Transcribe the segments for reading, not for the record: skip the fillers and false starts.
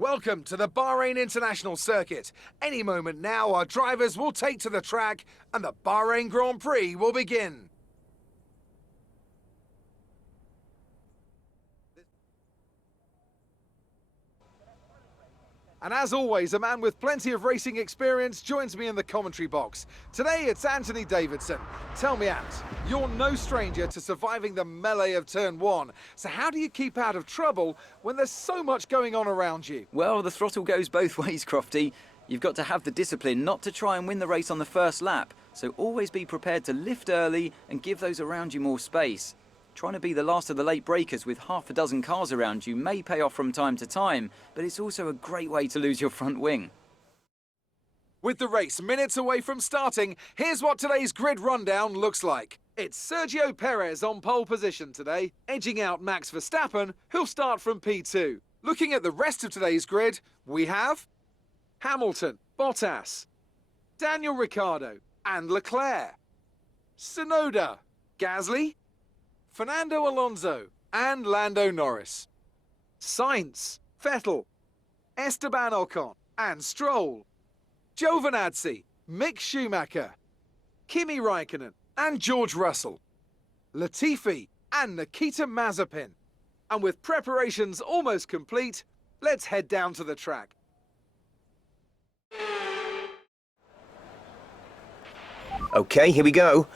Welcome to the Bahrain International Circuit. Any moment now, our drivers will take to the track and the Bahrain Grand Prix will begin. And as always, a man with plenty of racing experience joins me in the commentary box. Today it's Anthony Davidson. Tell me, Ant, you're no stranger to surviving the melee of turn one. So how do you keep out of trouble when there's so much going on around you? Well, the throttle goes both ways, Crofty. You've got to have the discipline not to try and win the race on the first lap. So always be prepared to lift early and give those around you more space. Trying to be the last of the late breakers with half a dozen cars around you may pay off from time to time, but it's also a great way to lose your front wing. With the race minutes away from starting, here's what today's grid rundown looks like. It's Sergio Perez on pole position today, edging out Max Verstappen, who'll start from P2. Looking at the rest of today's grid, we have Hamilton, Bottas, Daniel Ricciardo and Leclerc, Tsunoda, Gasly, Fernando Alonso and Lando Norris, Sainz, Vettel, Esteban Ocon and Stroll, Giovinazzi, Mick Schumacher, Kimi Raikkonen and George Russell, Latifi and Nikita Mazepin. And with preparations almost complete, let's head down to the track. Okay, here we go.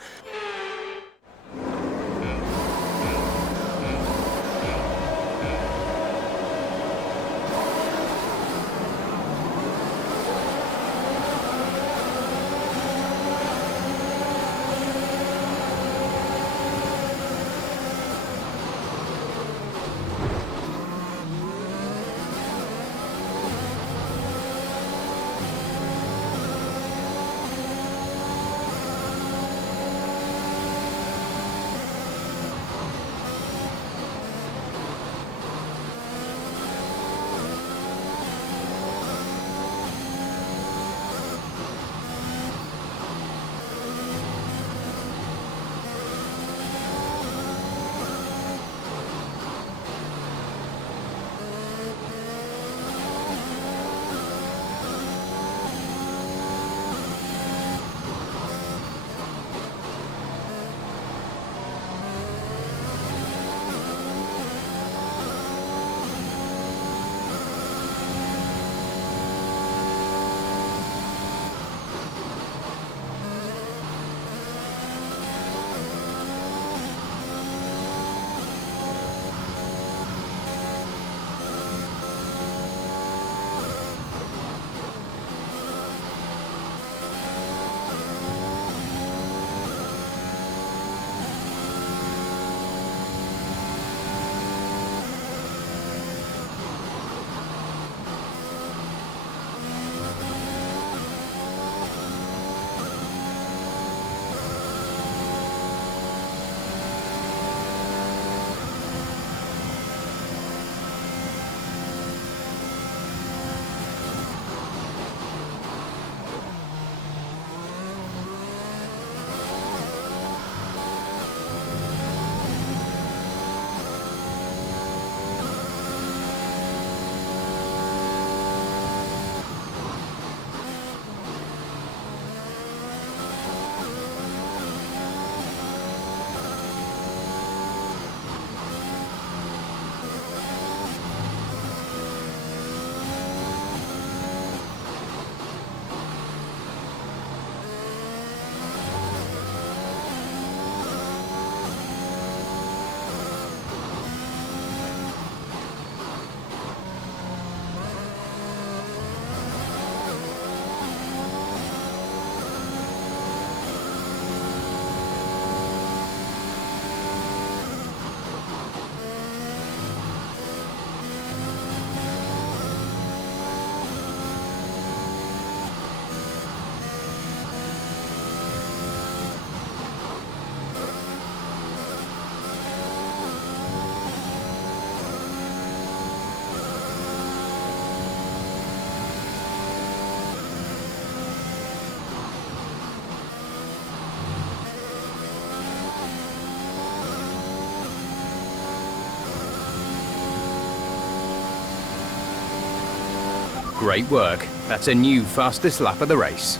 great work. That's a new fastest lap of the race.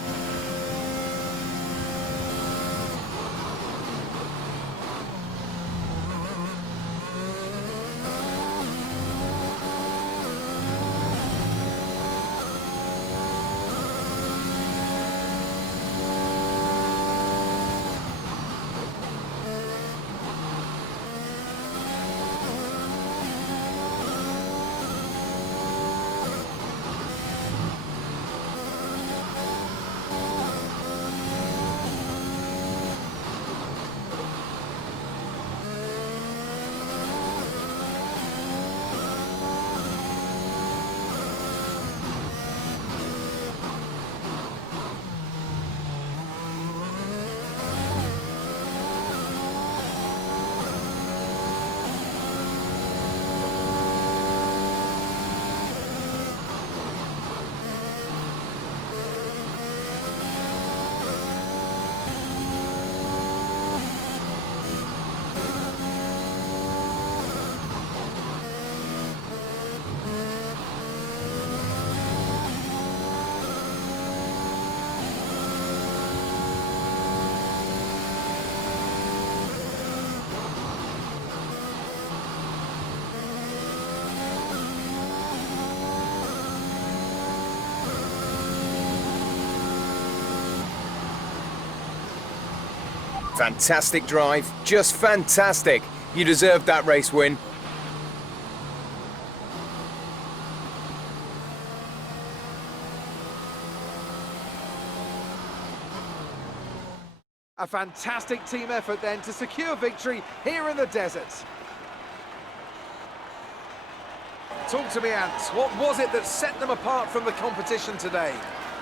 Fantastic drive, just fantastic. You deserved that race win. A fantastic team effort then to secure victory here in the desert. Talk to me, Ant. What was it that set them apart from the competition today?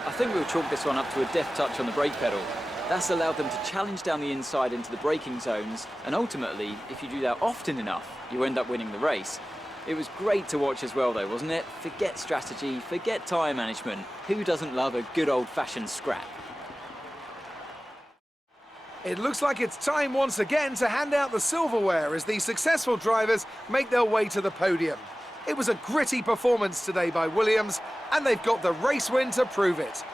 I think we'll chalk this one up to a deft touch on the brake pedal. That's allowed them to challenge down the inside into the braking zones, and ultimately, if you do that often enough, you end up winning the race. It was great to watch as well though, wasn't it? Forget strategy, forget tyre management. Who doesn't love a good old-fashioned scrap? It looks like it's time once again to hand out the silverware as these successful drivers make their way to the podium. It was a gritty performance today by Williams, and they've got the race win to prove it.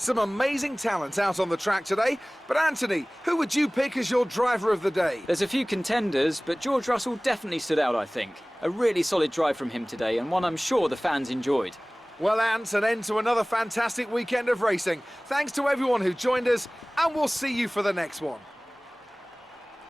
Some amazing talent out on the track today, but Anthony, who would you pick as your driver of the day? There's a few contenders, but George Russell definitely stood out, I think. A really solid drive from him today, and one I'm sure the fans enjoyed. Well, Ant, an end to another fantastic weekend of racing. Thanks to everyone who joined us, and we'll see you for the next one.